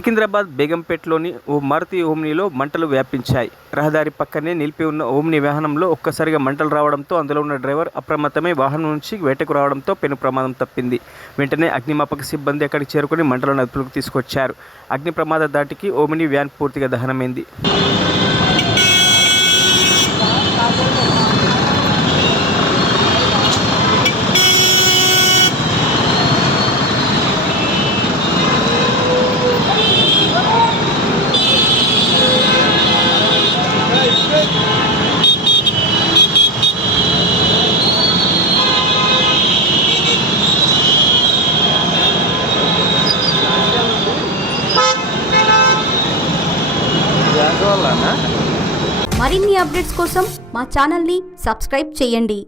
సికింద్రాబాద్ బేగంపేటలోని ఓ మారుతి ఓమ్నీలో మంటలు వ్యాపించాయి. రహదారి పక్కనే నిలిపి ఉన్న ఓమ్నీ వాహనంలో ఒక్కసారిగా మంటలు రావడంతో అందులో ఉన్న డ్రైవర్ అప్రమత్తమై వాహనం నుంచి బయటకు రావడంతో పెను ప్రమాదం తప్పింది. వెంటనే అగ్నిమాపక సిబ్బంది అక్కడికి చేరుకుని మంటలను అదుపులోకి తీసుకొచ్చారు. అగ్ని ప్రమాద దాటికి ఓమ్నీ వ్యాన్ పూర్తిగా దహనమైంది. మరిన్ని అప్డేట్స్ కోసం మా ఛానల్ని సబ్స్క్రైబ్ చేయండి.